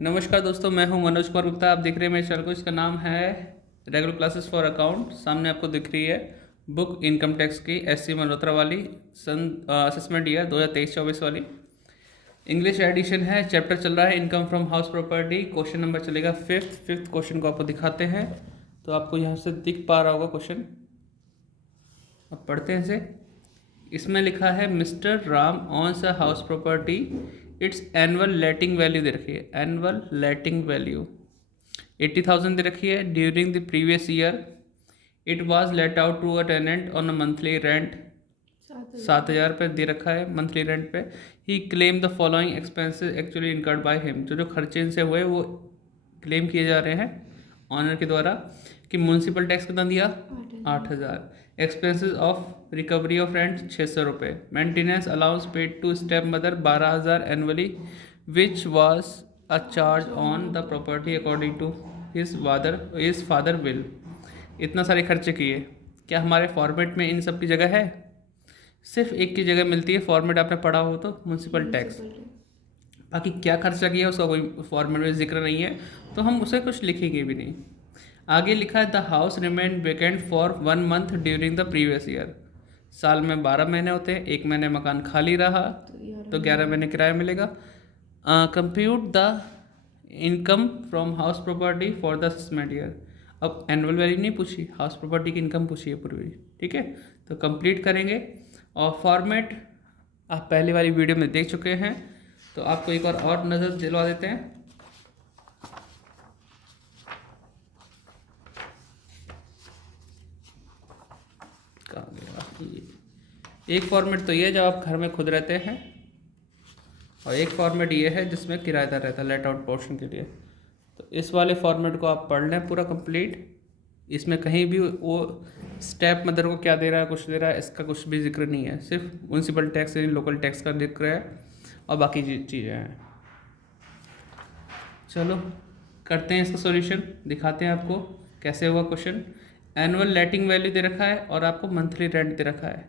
नमस्कार दोस्तों, मैं हूं मनोज कुमार गुप्ता। आप देख रहे हैं मेरे चैनल को। इसका नाम है रेगुलर क्लासेस फॉर अकाउंट। सामने आपको दिख रही है बुक इनकम टैक्स की SC मल्होत्रा वाली सन असेसमेंट ईयर 2023-24 वाली। इंग्लिश एडिशन है। चैप्टर चल रहा है income from house property. Question number चलेगा फिफ्थ क्वेश्चन को आपको दिखाते हैं। तो आपको यहाँ से दिख पा रहा होगा क्वेश्चन। अब पढ़ते हैं इसे। इसमें लिखा है Mr Ram owns a house property. Its annual letting value दे रखी है। एनुअल लेटिंग वैल्यू 80,000 दे रखी है। During the previous year it was let out to a tenant on a monthly rent. 7,000 रुपये दे रखा है मंथली रेंट पे। He claim the following expenses actually incurred by him. जो जो खर्चे इनसे हुए वो क्लेम किए जा रहे हैं ऑनर के द्वारा। कि म्यूनसिपल टैक्स कितना दिया? 8,000। Expenses of recovery of rent 600 रुपये। Maintenance allowance paid to step mother 12,000 annually which was a charge on the property according to his father will. इतना सारे खर्चे किए। क्या हमारे फॉर्मेट में इन सब की जगह है? सिर्फ एक की जगह मिलती है। फॉर्मेट आपने पढ़ा हो तो म्यूनसिपल टैक्स। बाकी क्या खर्चा किया उसका कोई फॉर्मेट में जिक्र नहीं है, तो हम उसे कुछ लिखेंगे भी नहीं। आगे लिखा है the house remain vacant for 1 month during the previous year. साल में 12 महीने होते हैं, 1 महीने मकान खाली रहा तो 11 महीने किराया मिलेगा। Compute the income from house property for the assessment year. अब एनुअल वैल्यू नहीं पूछी, हाउस प्रॉपर्टी की इनकम पूछी है पूरी। ठीक है, तो कंप्लीट करेंगे। और फॉर्मेट आप पहले वाली वीडियो में देख चुके हैं, तो आपको एक बार और नज़र दिलवा देते हैं। कहाँ गया? एक फॉर्मेट तो ये है जब आप घर में खुद रहते हैं, और एक फॉर्मेट ये है जिसमें किराएदार रहता है लेट आउट पोर्शन के लिए। तो इस वाले फॉर्मेट को आप पढ़ लें पूरा कंप्लीट। इसमें कहीं भी वो स्टेप मदर को क्या दे रहा है, कुछ दे रहा है, इसका कुछ भी जिक्र नहीं है। सिर्फ म्यूनसिपल टैक्स यानी लोकल टैक्स का जिक्र है और बाकी चीज़ें हैं। चलो करते हैं इसका सॉल्यूशन, दिखाते हैं आपको कैसे हुआ क्वेश्चन। एनुअल लेटिंग वैल्यू दे रखा है और आपको मंथली रेंट दे रखा है।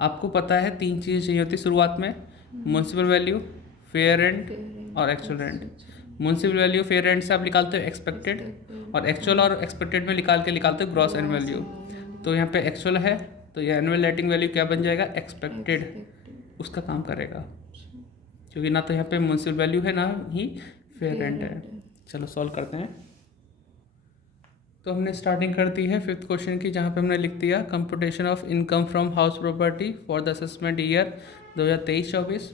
आपको पता है 3 चीज़ें चाहिए होती शुरुआत में, म्यूनसिपल वैल्यू, फेयर रेंट और actual rent. Municipal value fair rent से आप निकालते हो एक्सपेक्टेड, और एक्चुअल और एक्सपेक्टेड में निकालते हो ग्रॉस एनुअल वैल्यू। तो यहाँ पे एक्चुअल है तो ये एनुअल लेटिंग वैल्यू क्या बन जाएगा? एक्सपेक्टेड। उसका काम करेगा क्योंकि ना तो यहाँ पे म्यूनसिपल वैल्यू है ना ही फेयर रेंट है। चलो सॉल्व करते हैं। तो हमने स्टार्टिंग कर दी है फिफ्थ क्वेश्चन की, जहाँ पे हमने लिख दिया computation of income from house property for the assessment year 2023-24।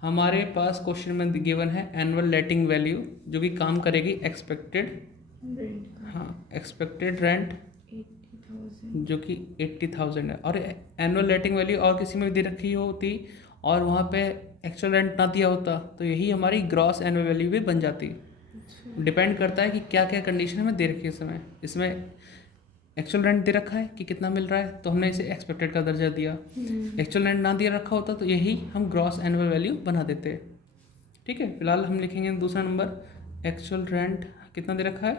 हमारे पास क्वेश्चन में गिवन है एनुअल लेटिंग वैल्यू जो कि काम करेगी एक्सपेक्टेड, हाँ एक्सपेक्टेड रेंट जो कि 80,000 है। और एनुअल लेटिंग वैल्यू और किसी में भी दे रखी होती और वहाँ पे एक्चुअल रेंट ना दिया होता तो यही हमारी ग्रॉस एनुअल वैल्यू भी बन जाती। डिपेंड करता है कि क्या क्या कंडीशन हमें दे रखी है। समय इसमें एक्चुअल रेंट दे रखा है कि कितना मिल रहा है तो हमने इसे एक्सपेक्टेड का दर्जा दिया। एक्चुअल रेंट ना दिया रखा होता तो यही हम ग्रॉस एनुअल वैल्यू बना देते। ठीक है, फिलहाल हम लिखेंगे दूसरा नंबर। एक्चुअल रेंट कितना दे रखा है?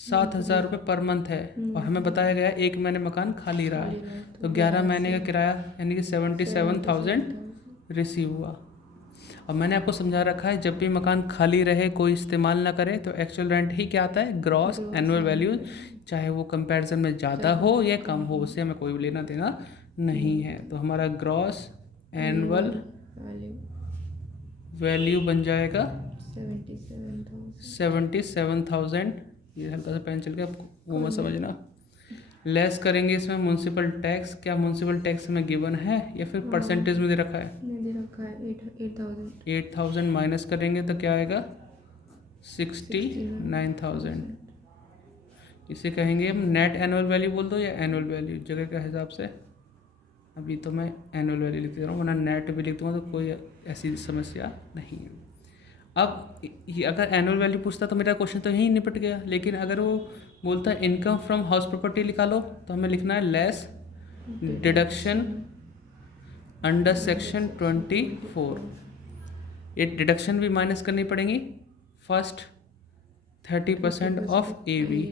7,000 रुपये पर मंथ है। और हमें बताया गया है 1 महीने मकान खाली रहा तो 11 महीने का किराया यानी कि 77,000 रिसीव हुआ। और मैंने आपको समझा रखा है जब भी मकान खाली रहे कोई इस्तेमाल ना करे तो एक्चुअल रेंट ही क्या आता है? Gross annual value. चाहे वो कंपैरिजन में ज़्यादा हो या कम हो उससे हमें कोई लेना देना नहीं है। तो हमारा ग्रॉस एनुअल वैल्यू बन जाएगा 77,000। ये हल्का सा पेन चल गया, वो मत समझना। लेस करेंगे इसमें म्यूनसिपल टैक्स। क्या म्यूनसिपल टैक्स में गिवन है या फिर परसेंटेज में दे रखा है? 8,000 माइनस करेंगे तो क्या आएगा? 69,000। इसे कहेंगे हम नेट एनुअल वैल्यू बोल दो या एनुअल वैल्यू जगह के हिसाब से। अभी तो मैं एनुअल वैल्यू लिख दे रहा हूँ, वरना नेट भी लिख दूँगा तो कोई ऐसी समस्या नहीं है। अब ये अगर एनुअल वैल्यू पूछता तो मेरा क्वेश्चन तो यहीं निपट गया। लेकिन अगर वो बोलता है इनकम फ्रॉम हाउस प्रॉपर्टी निकालो तो हमें लिखना है लेस डिडक्शन अंडर सेक्शन 24। ये डिडक्शन भी माइनस करनी पड़ेंगी फर्स्ट 30% ऑफ AV।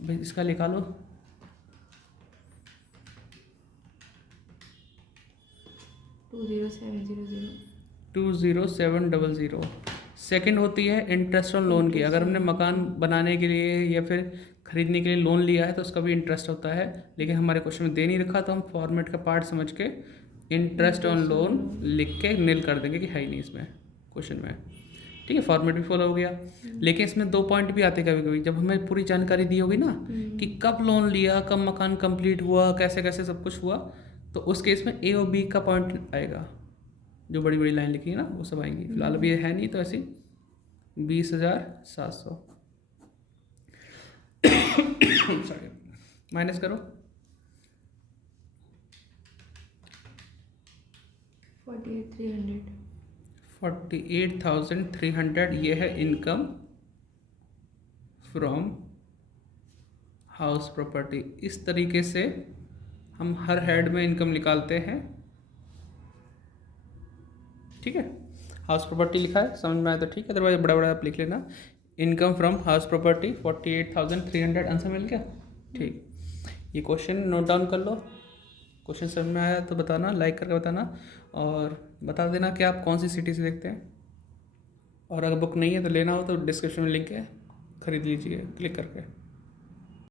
भाई इसका निकालो। 20700। सेकंड होती है इंटरेस्ट ऑन लोन की। अगर हमने मकान बनाने के लिए या फिर खरीदने के लिए लोन लिया है तो उसका भी इंटरेस्ट होता है, लेकिन हमारे क्वेश्चन में दे नहीं रखा तो हम फॉर्मेट का पार्ट समझ के इंटरेस्ट ऑन लोन लिख के नील कर देंगे कि है ही नहीं इसमें क्वेश्चन में। ठीक है, फॉर्मेट भी फॉलो हो गया। लेकिन इसमें 2 पॉइंट भी आते कभी कभी, जब हमें पूरी जानकारी दी होगी ना कि कब लोन लिया, कब मकान कंप्लीट हुआ, कैसे कैसे सब कुछ हुआ, तो उस केस में ए और बी का पॉइंट आएगा, जो बड़ी बड़ी लाइन लिखी है ना वो सब आएंगी। फिलहाल अभी ये है नहीं तो ऐसी 20,700 सॉरी, माइनस करो 48,300। ये है इनकम फ्रॉम हाउस प्रॉपर्टी। इस तरीके से हम हर हेड में इनकम निकालते हैं। ठीक है, हाउस प्रॉपर्टी लिखा है, समझ में आया तो ठीक है, अदरवाइज बड़ा बड़ा आप लिख लेना। Income from house property 48,300। Answer मिल गया। ठीक, ये क्वेश्चन नोट डाउन कर लो। क्वेश्चन समझ में आया तो बताना, लाइक करके बताना, और बता देना कि आप कौन सी सिटी से देखते हैं। और अगर बुक नहीं है तो लेना हो तो डिस्क्रिप्शन में लिंक है, खरीद लीजिए क्लिक करके।